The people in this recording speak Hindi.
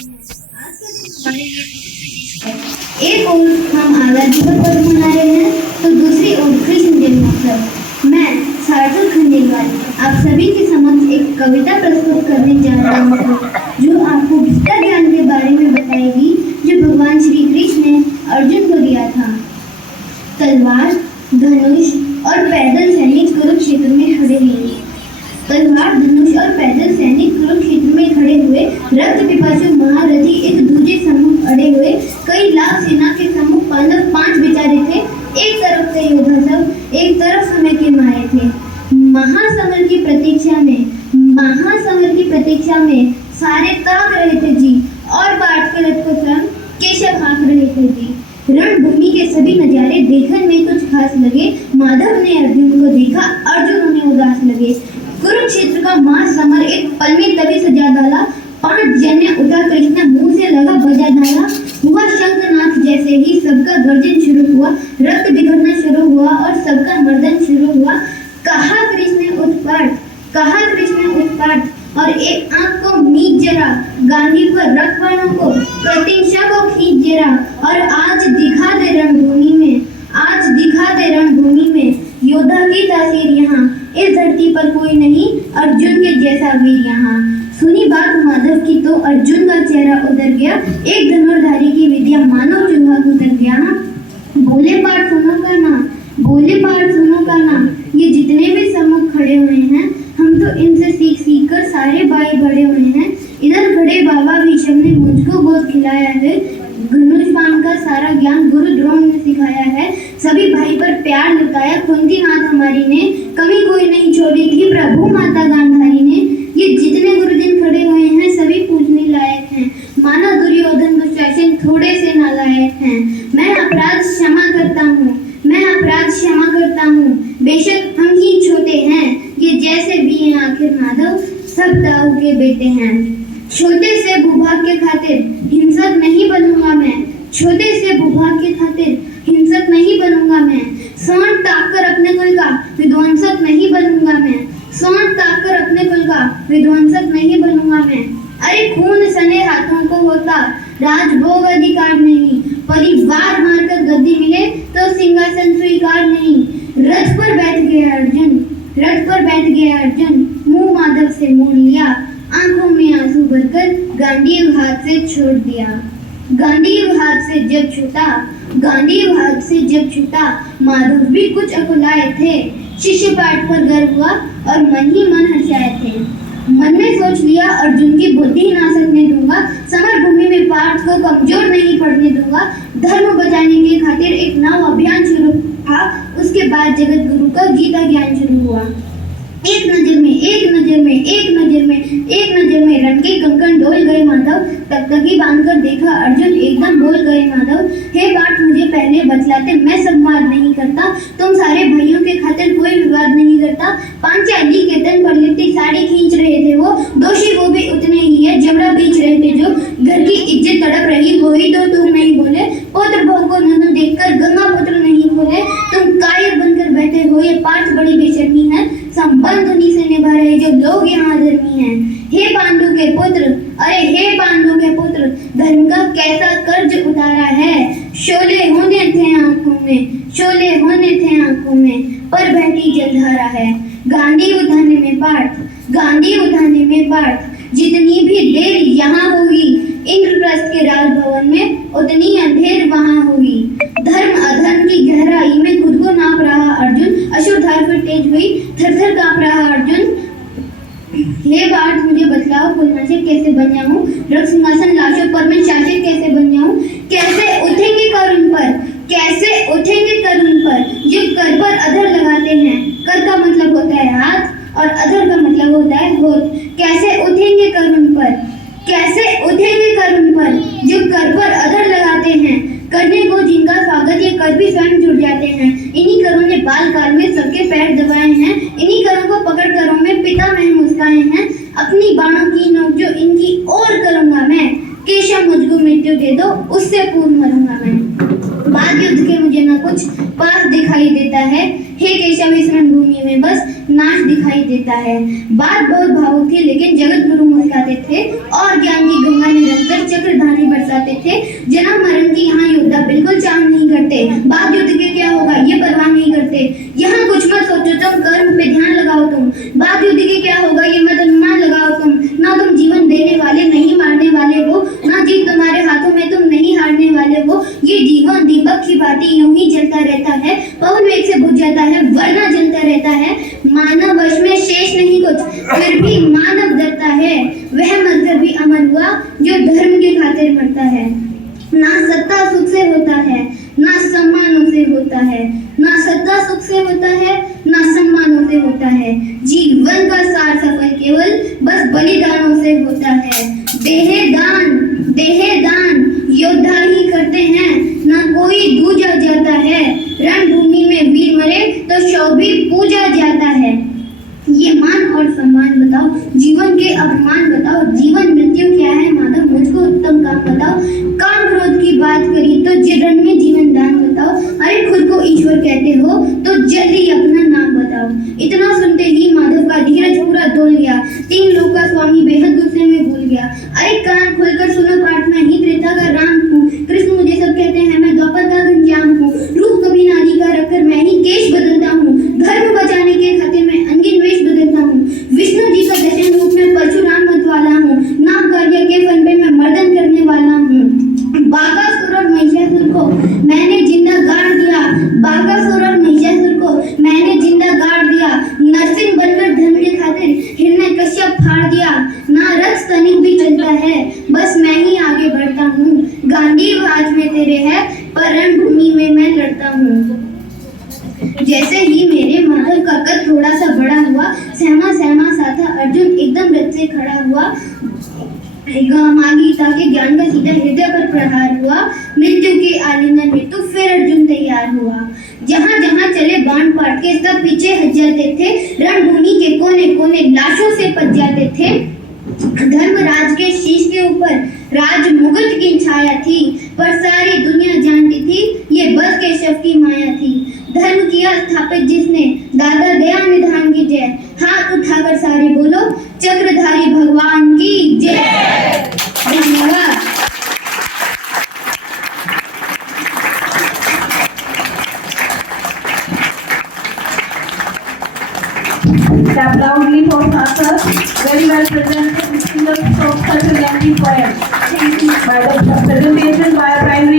एक ओर हम आजादी का पर्व मना रहे हैं तो दूसरी ओर कृष्ण जन्मोत्सव। मैं सार्थक खंडेलवाल आप सभी के समक्ष एक कविता प्रस्तुत करने जा रहा हूँ जो आपको गीता ज्ञान के बारे में बताएगी जो भगवान श्री कृष्ण ने अर्जुन को दिया था। तलवार, धनुष और पैदल सैनिक कुरुक्षेत्र में खड़े हुए। तलवार, धनुष और पैदल सैनिक कुरुक्षेत्र में खड़े हुए। रक्त पिपासु महारथी एक दूजे सम्मुख अड़े हुए। कई लाख सेना के सम्मुख पांडव 5 बेचारे थे। एक तरफ थे योद्धा सब, एक तरफ समय के मारे थे। महासमर की प्रतीक्षा में सारे ताक रहे थे जी, और पार्थ के रथ को स्वयं केशव हाँक रहे थे जी। रणभूमि के सभी नजारे देखने में कुछ खास लगे। माधव ने अर्जुन को देखा, अर्जुन उन्हें उदास लगे। कुरुक्षेत्र का महासमर एक पल में तभी सजा डाला। 5 जने उठा कृष्ण मुंह से लगा बजा डाला। हुआ शंखनाद जैसे ही सबका गर्जन शुरू हुआ। रक्त बिखरना शुरू हुआ और सबका मर्दन शुरू हुआ। कहा कृष्ण उत्पात और एक आंख को मीच जरा। गांधी पर रख बाणों को, प्रतीक्षा को खींच जरा। और आज दिखा दे रणभूमि में योद्धा की तासीर यहाँ। इस धरती पर कोई नहीं अर्जुन के जैसा वीर यहाँ। सुनी बात माधव की तो अर्जुन का चेहरा उतर गया। एक धनुर्धारी की विद्या मानो चूहा उतर गया। बोले पाठ सुनो का ना ये जितने भी सम्मुख खड़े हुए हैं, हम तो इनसे सीख कर सारे भाई बड़े हुए हैं। इधर खड़े बाबा भीष्म ने मुझको बहुत खिलाया है। धनुष बाण का सारा ज्ञान गुरु द्रोण ने सिखाया है। सभी भाई पर प्यार लुटाया कुंती माता हमारी ने। कमी कोई नहीं छोड़ी थी प्रभु माता गांधारी ने। ये जितने गुरुजन खड़े हुए हैं सभी पूजने लायक हैं। माना दुर्योधन दुशासन थोड़े से नालायक हैं। मैं अपराध क्षमा करता हूँ बेशक हम ही छोटे हैं। ये जैसे भी हैं आखिर माधव सब दाऊ के बेटे हैं। छोटे से भूभाग के खातिर हिंसक नहीं बनूंगा मैं। स्वर्ण ताक कर अपने कुल का विध्वंसक नहीं बनूंगा मैं। अरे खून सने हाथों को होता राजभोग अधिकार नहीं। परिवार मारकर गद्दी मिले तो सिंहासन स्वीकार नहीं। रथ पर बैठ गया अर्जुन मुंह माधव से मोड़ लिया। आंखों में आंसू भरकर गांडीव हाथ से छोड़ दिया। गांडीव हाथ से जब छूटा माधव भी कुछ अकुलाए थे। शिष्य पाठ पर गर्व हुआ और मन ही मन हर्षाए थे। मन में सोच लिया अर्जुन की बुद्धि ना सकने दूंगा। समर भूमि में पार्थ को कमजोर नहीं पड़ने दूंगा। धर्म बचाने के खातिर एक नव अभियान शुरू था। उसके बाद जगत गुरु का गीता ज्ञान शुरू हुआ। एक नजर में रण के कंकण डोल गए माधव। तकतकी बांधकर देखा अर्जुन एकदम बोल गए माधव। हे पार्थ मुझे पहले बतलाते मैं संवाद नहीं करता। तुम सारे भाइयों के खातिर कोई विवाद नहीं करता। पांचाली के तन पर लिपटी साड़ी खींच रहे थे वो। दोषी वो भी उतने ही है जमरा बीच रहे थे जो। घर की इज्जत तड़प रही वही तो तुम नहीं बोले। पुत्र भोग को नन्हु देखकर गंगा पुत्र नहीं बोले। तुम कायर बनकर बैठे हो ये पार्थ बड़ी बेशर्मी है। संबंध उन्हीं से निभा रहे जो लोग यहाँ धर्मी हैं। हे पांडु के पुत्र धर्म का कैसा कर्ज उतारा है। शोले होने थे आंखों में पर बहती जलधारा है। गांधी उठाने में पार्थ जितनी भी देर यहाँ होगी इंद्रप्रस्थ के राजभवन में उतनी अंधेर वहाँ होगी। धर्म अधर्म की गहराई में खुद को नाप रहा अर्जुन। अश्रुधार पर तेज हुई थर-थर कांप रहा अर्जुन। हे पार्थ मुझे बतलाओ कुलनाशक कैसे बन जाऊं। रक्त सिंहासन लाशों पर मैं शासक कैसे बन जाऊं। कैसे उठेंगे कर उन पर जो कर पर अधर लगाते हैं। कर का मतलब होता है हाथ और अधर का मतलब होता है होठ। कैसे उठेंगे कर उन पर जो कर पर अधर लगाते हैं। करने को जिनका स्वागत ये कर भी स्वयं जुड़ जाते हैं। इन्हीं करों ने बाल काल में सबके पैर दबाए हैं। इन्हीं करों को पकड़ करों में पिता में मुस्काए हैं। अपनी बाणों की नोक जो इनकी ओर करूंगा मैं। केशव मुझको मृत्यु दे दो उससे पूर्ण मरूंगा मैं। बाद युद्ध के मुझे न कुछ पास दिखाई देता है। हे केशव इस रणभूमि में बस नाश दिखाई देता है। बात बहुत भावुक थी लेकिन जगत गुरु मुस्कुराते थे और ज्ञान की गंगा निरंतर जाते थे। जन्म मरण की यहाँ योद्धा बिल्कुल चाह नहीं करते, बाद युद्ध के क्या होगा ये परवाह नहीं करते। यहाँ कुछ मत सोचो तुम, कर्म पे ध्यान लगाओ तुम, बाद युद्ध के क्या होगा ये मत अनुमान लगाओ तुम। ना तुम जीवन देने वाले नहीं मारने वाले हो, ना जीत तुम्हारे हाथों में तुम नहीं हारने वाले हो। ये जीवन दीपक की भांति यूं ही जलता रहता है, पवन वेग से बुझ जाता है वरना जलता रहता है। मानव वश में शेष नहीं कुछ, फिर भी मानव डरता है। वह मरकर भी अमर हुआ जो धर्म के खातिर मरता है। ना सत्ता सुख से होता है, ना सम्मानों से होता है, ना सत्ता सुख से होता है, ना सम्मानों से होता है। जीवन का सार सफल केवल बस बलिदानों से होता है। देह दान योद्धा ही करते हैं, ना कोई दूजा जाता है। रणभूमि में वीर मरे तो शव भी पूजा जाता है। ये मान और सम्मान बताओ, जीवन के अपमान बताओ, जीवन मृत्यु क्या है माधव मुझको उत्तम काम बताओ। काम क्रोध की बात करी तो रण में जीवन दान बताओ। अरे खुद को ईश्वर कहते हो तो जल्दी अपना नाम बताओ। इतना सुनते ही माधव का धीरज पूरा डोल गया, 3 लोक का स्वामी बेहद गुस्से में भूल गया। अरे कान खोलकर सुनो पाठ, मैं ही त्रेता का राम हूँ, कृष्ण मुझे सब कहते हैं, मैं द्वापर का घनश्याम हूँ। रूप कभी नारी का रखकर मैं ही केश बदलता हूँ, धर्म बचाने के खातिर मैं अंगिन वेश बदलता हूँ। विष्णु जी का दशम रूप में परशुराम मत वाला हूँ, नाम कार्य के फल पे मैं मर्दन करने वाला हूँ। बाकासुर और महिषासुर को मैंने जिंदा गाड़ दिया, बाकासुर और महिषासुर को मैंने जिंदा गाड़ दिया। नरसिंह बनकर धर्म के खातिर हिरण्यकश्यप फाड़ दिया। ना रथ तनिक भी चलता है, बस मैं ही आगे बढ़ता हूँ। गांडीव हाथ में तेरे है, पर रणभूमि में मैं लड़ता हूँ। जैसे ही मेरे माधव का कद थोड़ा सा बड़ा हुआ, सहमा सहमा सा था अर्जुन एकदम रथ से खड़ा हुआ। माँ गीता के ज्ञान का सीधा हृदय पर प्रहार हुआ। मृत्यु के आलिंगन में तो फिर अर्जुन तैयार हुआ। जहाँ जहाँ चले बाण पाट के सब पीछे हट जाते थे, रणभूमि के कोने कोने लाशों से पच जाते थे। धर्मराज के शीश के ऊपर राज मुकुट की छाया थी, पर सारी दुनिया जानती थी ये बस के शव की माया थी। धर्म किया स्थापित जिसने, दादा दया निधान की जय। हाथ उठाकर सारे बोलो, चक्रधारी भगवान की जय। धन्यवाद। Clap loudly for Thakur. Very well presented. Such a lengthy poem. Thank you, madam. Presentation by a primary